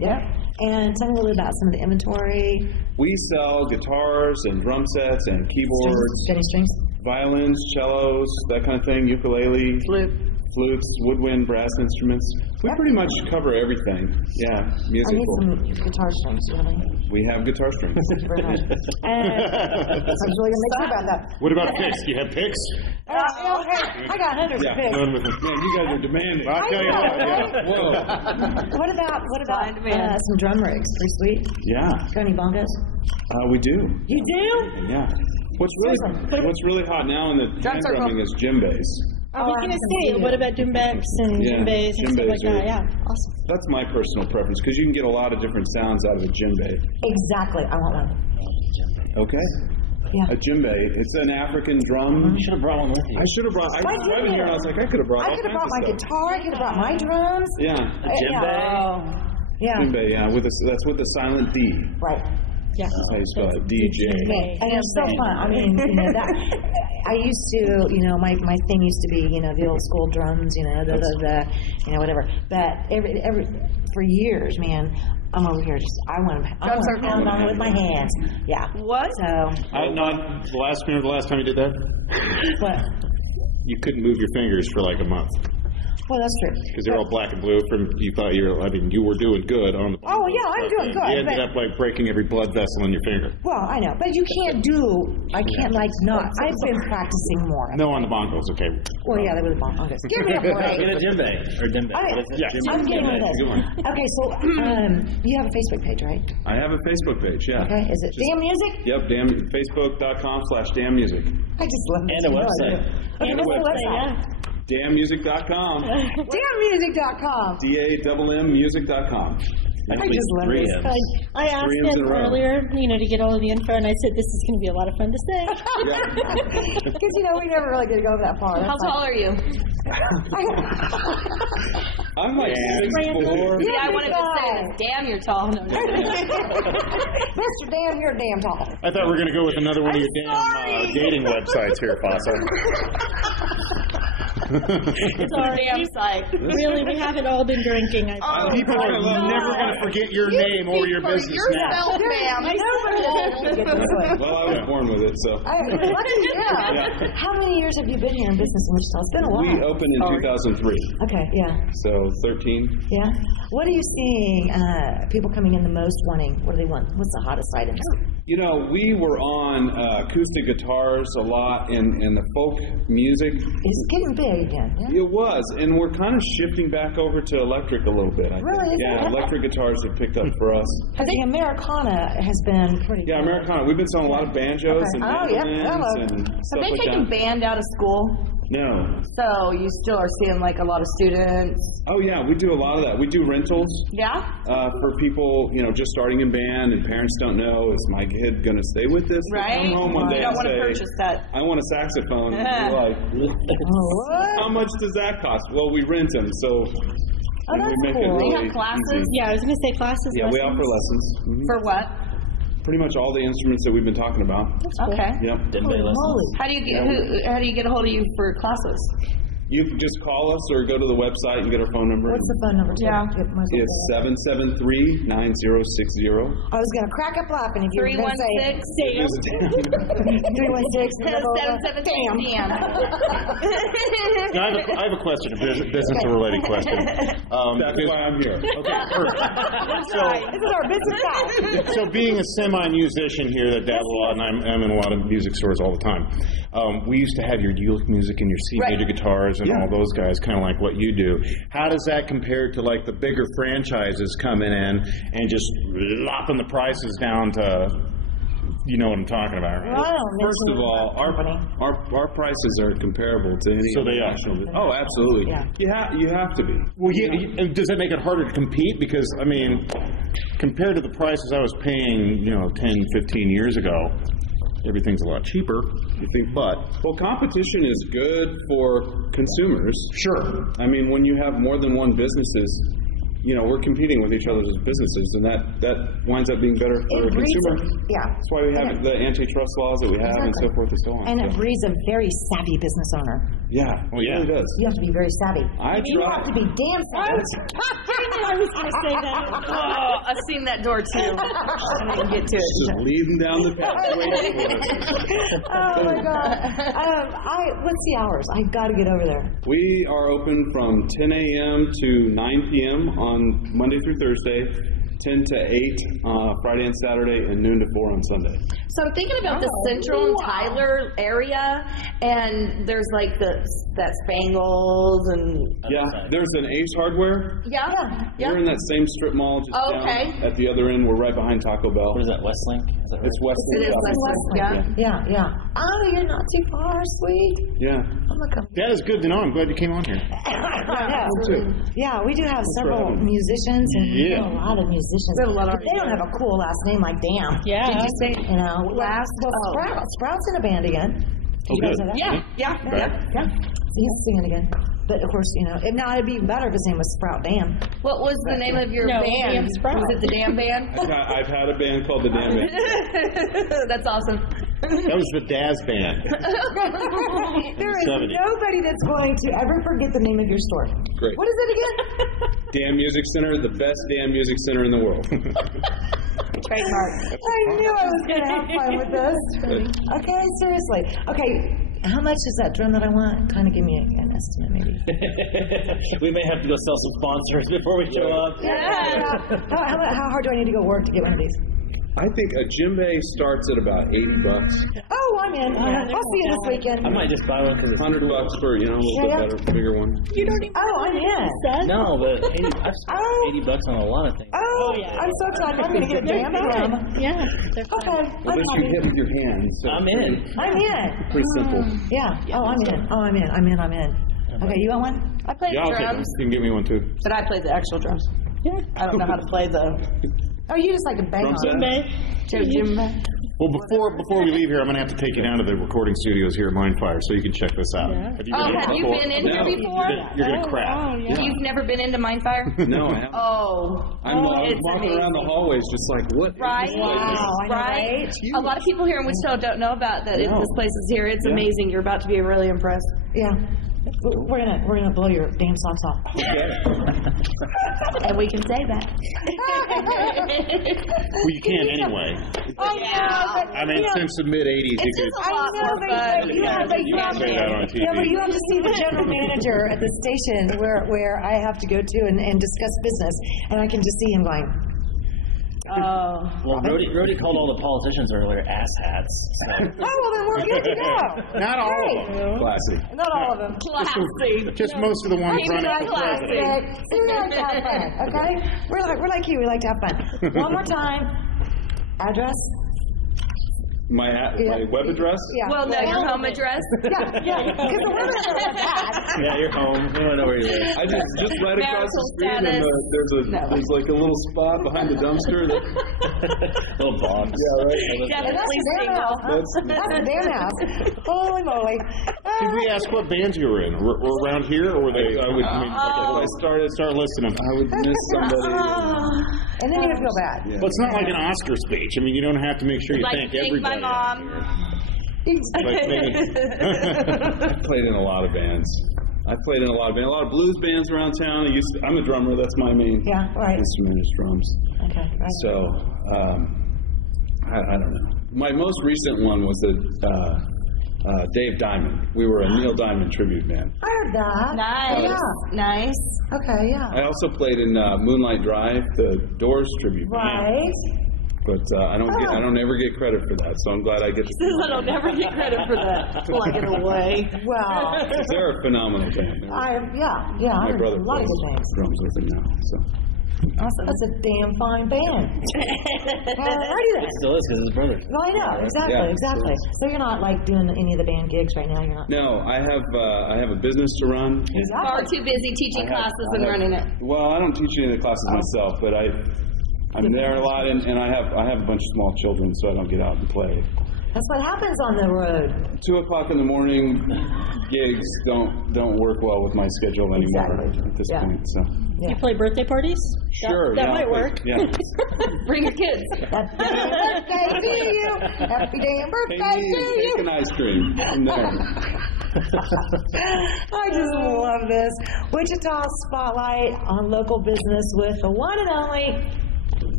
Yep. And tell me a little bit about some of the inventory. We sell guitars and drum sets and keyboards, Steady strings, violins, cellos, that kind of thing, ukulele, flutes, woodwind, brass instruments. We pretty much cover everything. Yeah, musical. I need some guitar strings, really. We have guitar strings. Thank you very much. I was really going to make sure about that. What about picks? Do you have picks? I got hundreds of picks. Man, you guys are demanding. I'll tell you what. Whoa. What about some drum rigs? Pretty sweet. Yeah. Got any bongos? We do. You do? Yeah. What's really hot now in the hand drumming is djembes. I was going to say, what about djembes and djembes and stuff like that? Yeah, awesome. That's my personal preference because you can get a lot of different sounds out of a djembe. Exactly. I want one. Okay. Yeah. A djembe. It's an African drum. You should have brought one with you. I should have brought. I was driving here and I was like, I could have brought. I could have brought my guitar. I could have brought my drums. Yeah. A djembe. Yeah. Djembe. Yeah. That's with the silent D. Right. Yeah. How you spell it? DJ. And it's so fun. I mean, that. I used to, my thing used to be, the old school drums, whatever. But every for years, man, I'm over here I want to pound on it with my hands. Yeah. What? So. The last time you did that? What? You couldn't move your fingers for like a month. Well, that's true. Because they're all black and blue. You thought you were doing good on the. Oh yeah, I'm doing good. You ended up like breaking every blood vessel in your finger. Well, I know, but you can't I've been practicing more. No, on the bongos, okay. Well, yeah, they were the bongos. Give me a break. Get a djembe or djembe. Yes. I'm getting with this. Okay, so you have a Facebook page, right? I have a Facebook page. Yeah. Okay. Is it Damn Music? Yep. Facebook.com/damnmusic. I just love And a website. Okay, what's the website? Damnmusic.com. Damnmusic.com. DAMMmusic.com. I just love this. I asked him earlier, to get all of the info, and I said, this is going to be a lot of fun to say. Because, we never really get to go that far. How tall are you? I'm like 6'4". Yeah, I wanted to say this. Damn, you're tall. No, Mr. Damn, you're damn tall. I thought we were going to go with another one of your damn dating websites here, Fossil. It's our damn site. Really, we haven't all been drinking. People are never going to forget your name or your business now. Well, I was born with it, so. Yeah. How many years have you been here in business in Wichita? It's been a while. We opened in 2003. Okay, yeah. So 13. Yeah. What are you seeing people coming in the most wanting? What do they want? What's the hottest items? You know, we were on acoustic guitars a lot in the folk music. It's getting big again. Yeah? It was, and we're kind of shifting back over to electric a little bit. I Really? think. Yeah, electric guitars have picked up for us. I think Americana has been pretty good. Yeah, Americana. We've been selling a lot of banjos and mandolins and Have stuff they like taken that. band out of school? No. So you still are seeing like a lot of students. Oh yeah, we do a lot of that. We do rentals. Yeah. For people, just starting in band and parents don't know, is my kid going to stay with this? They Right. come home one day You don't and want to say, purchase that. I want a saxophone. And we're like, how much does that cost? Well, we rent them, so we make it really Do you have classes? easy. Yeah, I was going to say classes. Yeah, we lessons. offer lessons. Mhm. For what? Pretty much all the instruments that we've been talking about. Okay. Yep. How do you get how do you get a hold of you for classes? You can just call us or go to the website and get our phone number. What's the phone number? Yeah. It's 773-9060. I was going to crack up laughing if you were going to say 316 Damn. Now, I have a question, a business-related question. That's why I'm here. Okay, perfect. This is our business guy. So being a semi-musician here that dabble a lot, and I'm in a lot of music stores all the time, we used to have your Ulick music and your C major guitars and all those guys, kind of like what you do. How does that compare to like the bigger franchises coming in and just lopping the prices down to, you know what I'm talking about, right? First of all, our prices are comparable to any So they are. national. Oh, absolutely. Yeah. You have to be. Well, yeah, does that make it harder to compete? Because, I mean, compared to the prices I was paying, 10, 15 years ago, everything's a lot cheaper, you think, but... Well, competition is good for consumers. Sure. I mean, when you have more than one businesses, we're competing with each other as businesses, and that winds up being better for the consumer. Yeah. That's why we have the antitrust laws that we have and so forth and so on. And it So, breeds a very savvy business owner. yeah, Well, yeah. it really does. You have to be very savvy. You try. have to be damn savvy. I was going to say that. Oh, I've seen that door too. I didn't get to it. Just lead them down the path. Oh my God. What's the hours? I got to get over there. We are open from 10 a.m. to 9 p.m. on Monday through Thursday, 10 to 8 Friday and Saturday, and noon to 4 on Sunday. So I'm thinking about the Central and Tyler area, and there's like that Spangles and Yeah, there's an Ace Hardware. yeah. We're in that same strip mall just Okay. down at the other end. We're right behind Taco Bell. What is that, Westlink? Is that right? It's Westlink. It is Westlink, yeah. Yeah. Oh, you're not too far, sweet. Yeah. I'm gonna come. That is good to know. I'm glad you came on here. Yeah, we do have several musicians, and we have a lot of musicians. We have a lot of- But they don't have a cool last name like Damn. Yeah. Did you say? Sprout's in a band again. Do you guys know that? Yeah. He's singing again. But of course, now it'd be better if his name was Sprout Dam. What was the name of your No, band? Damn Sprout. Was it the Damn Band? I've had a band called the Damn Band. That's awesome. That was the Daz Band. There is 70. nobody that's going to ever forget the name of your store. Great. What is it again? Damn Music Center, the best damn music center in the world. Trademark. I knew I was going to have fun with this. Okay, seriously. Okay, how much is that drum that I want? Kind of give me an estimate, maybe. We may have to go sell some sponsors before we show up. Yeah. How hard do I need to go work to get one of these? I think a djembe starts at about $80. Oh, I'm in. I'll see you this weekend. I might just buy one because it's $100 for a little bit better, bigger one. You don't even I'm in. No, but I've spent $80 on a lot of things. Oh, yeah. I'm so excited. I'm going to get a damn drum. Yeah. Okay. Well, this you hit with your hands. So I'm in. I'm in. Pretty simple. Yeah. Oh, I'm in. I'm in. Okay, you want one? I play Yeah, the I'll take one. drums, You can give me one too. but I play the actual drums. Yeah. I don't know how to play the Oh, you just like to bang Drum on set? it. djembe. Well, before we leave here, I'm going to have to take you down to the recording studios here at Mindfire so you can check this out. Yeah. Have you been in here before? You're going to crap. You've never been into Mindfire? No, I haven't. Oh. I'm it's walking around the amazing. hallways just like, what? is Right? this place? Wow, I know, Right? right? A lot of people here in Wichita don't know about that. This place is here. It's amazing. You're about to be really impressed. Yeah. We're gonna blow your damn socks off. And we can say that. Well, you can anyway. I know, but I mean, since the mid '80s, you could. I know, but you have say that on TV. Yeah, but you have to see the general manager at the station where I have to go to and discuss business, and I can just see him going. Oh. Well, Rhodey called all the politicians earlier asshats. So. Oh, well, then we're good to go. Not all of them. Classy. Not all of them. Classy. Just most of the ones running for president. See, we like to have fun, okay? We're like you. We like to have fun. One more time. Address? My web address? Yeah. Well, no, your home address. Yeah. Because the women are like that. Yeah, you're home. We don't know where you live. I just right across the street, and there's like a little spot behind the dumpster. Little box. Yeah, right. Yeah, that's a damn house. That's a damn house. Holy moly. Did we ask what bands you were in? Were around here, or were they? I mean, if I start listing them, I would miss somebody. And then you would feel bad. Well, it's not like an Oscar speech. I mean, you don't have to make sure you thank everybody. My mom. I played in a lot of bands. A lot of blues bands around town. I'm a drummer. That's my main instrument is drums. Okay, right. So I don't know. My most recent one was Dave Diamond. We were a Neil Diamond tribute band. I heard that. Nice. Nice. Okay, yeah. I also played in Moonlight Drive, the Doors tribute band. Right. But I don't ever get credit for that, so I'm glad I get to. Says I don't never get credit for that. Plug it away. Well, they're a phenomenal band. Yeah. My brother a lot of plays good things. drums with them now. So. Awesome. That's a damn fine band. Alrighty then. It still is because it's brother. Well, I know exactly. So you're not like doing any of the band gigs right now. You're not. No, I have a business to run. Far too busy teaching classes and running it. Well, I don't teach any of the classes myself, but I'm there a lot, and I have a bunch of small children, so I don't get out and play. That's what happens on the road. 2:00 in the morning gigs don't work well with my schedule anymore at this point. So. Yeah. You play birthday parties? Sure. That might work. Yeah. Bring your kids. Happy damn birthday to you. Happy damn birthday to you. Take an ice cream from there. I just love this. Wichita Spotlight on local business with the one and only.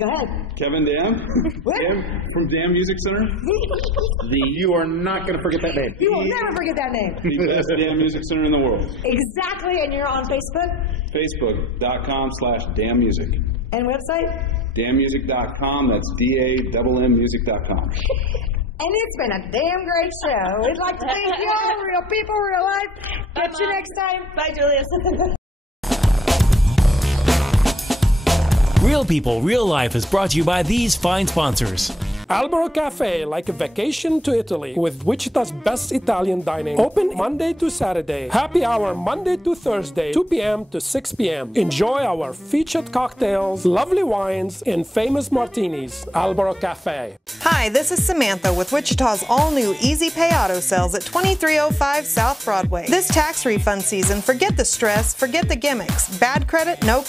Go ahead. Kevin Dam? From Dam Music Center? You are not going to forget that name. You will never forget that name. The best Dam Music Center in the world. Exactly, and you're on Facebook? Facebook.com/dammusic. And website? Dammusic.com. That's DAMMmusic.com. And it's been a damn great show. We'd like to thank you all, real people, real life. Catch you next time. Bye, Julius. Real People, Real Life is brought to you by these fine sponsors. Albero Cafe, like a vacation to Italy, with Wichita's best Italian dining. Open Monday to Saturday. Happy hour Monday to Thursday, 2 p.m. to 6 p.m. Enjoy our featured cocktails, lovely wines, and famous martinis. Albero Cafe. Hi, this is Samantha with Wichita's all-new Easy Pay Auto Sales at 2305 South Broadway. This tax refund season, forget the stress, forget the gimmicks. Bad credit, no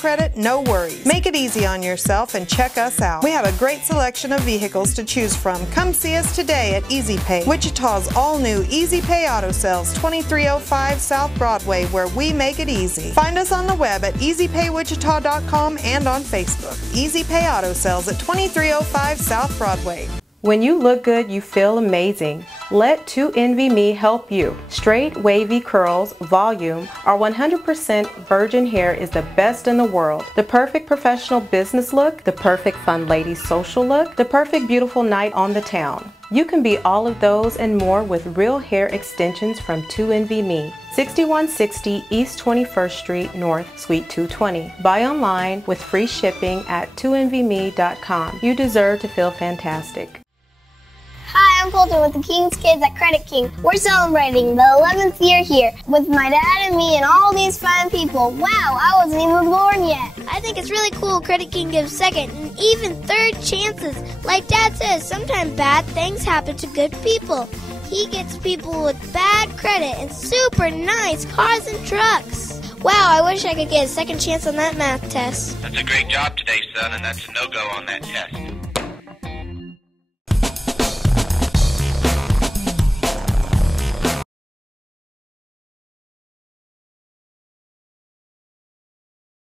worries. Make it easy on yourself and check us out. We have a great selection of vehicles to choose from. Come see us today at Easy Pay, Wichita's all-new Easy Pay Auto Sales, 2305 South Broadway, where we make it easy. Find us on the web at easypaywichita.com and on Facebook. Easy Pay Auto Sales at 2305 South Broadway. When you look good, you feel amazing. Let 2NVMe help you. Straight, wavy curls, volume, our 100% virgin hair is the best in the world. The perfect professional business look, the perfect fun lady social look, the perfect beautiful night on the town. You can be all of those and more with real hair extensions from 2NVMe. 6160 East 21st Street North, Suite 220. Buy online with free shipping at 2NVMe.com. You deserve to feel fantastic. Hi, I'm Colton with the King's Kids at Credit King. We're celebrating the 11th year here with my dad and me and all these fine people. Wow, I wasn't even born yet. I think it's really cool Credit King gives second and even third chances. Like Dad says, sometimes bad things happen to good people. He gets people with bad credit and super nice cars and trucks. Wow, I wish I could get a second chance on that math test. That's a great job today, son, and that's a no-go on that test.